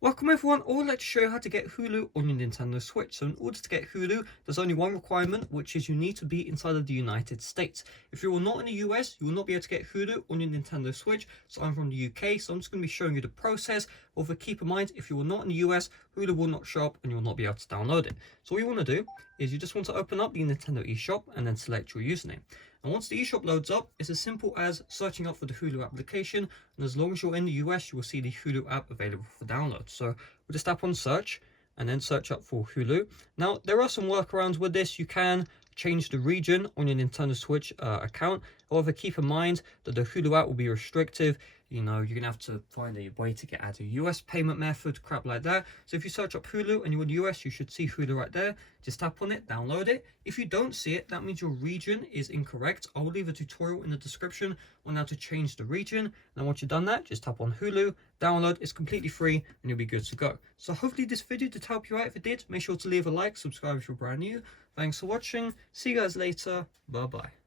Welcome everyone, I would like to show you how to get Hulu on your Nintendo Switch. So in order to get Hulu, there's only one requirement, which is you need to be inside of the United States. If you are not in the US, you will not be able to get Hulu on your Nintendo Switch. So I'm from the UK, so I'm just going to be showing you the process. However, keep in mind, if you are not in the US, Hulu will not show up and you will not be able to download it. So what you want to do is you just want to open up the Nintendo eShop and then select your username. And once the eShop loads up, it's as simple as searching up for the Hulu application, and as long as you're in the US, you will see the Hulu app available for download. So we'll just tap on search and then search up for Hulu. Now, there are some workarounds with this. You can change the region on your Nintendo Switch account. However, keep in mind that the Hulu app will be restrictive. You know, you're going to have to find a way to get out a US payment method, crap like that. So if you search up Hulu and you're in the US, you should see Hulu right there. Just tap on it, download it. If you don't see it, that means your region is incorrect. I will leave a tutorial in the description on how to change the region. And once you've done that, just tap on Hulu, download. It's completely free and you'll be good to go. So hopefully this video did help you out. If it did, make sure to leave a like, subscribe if you're brand new. Thanks for watching. See you guys later. Bye bye.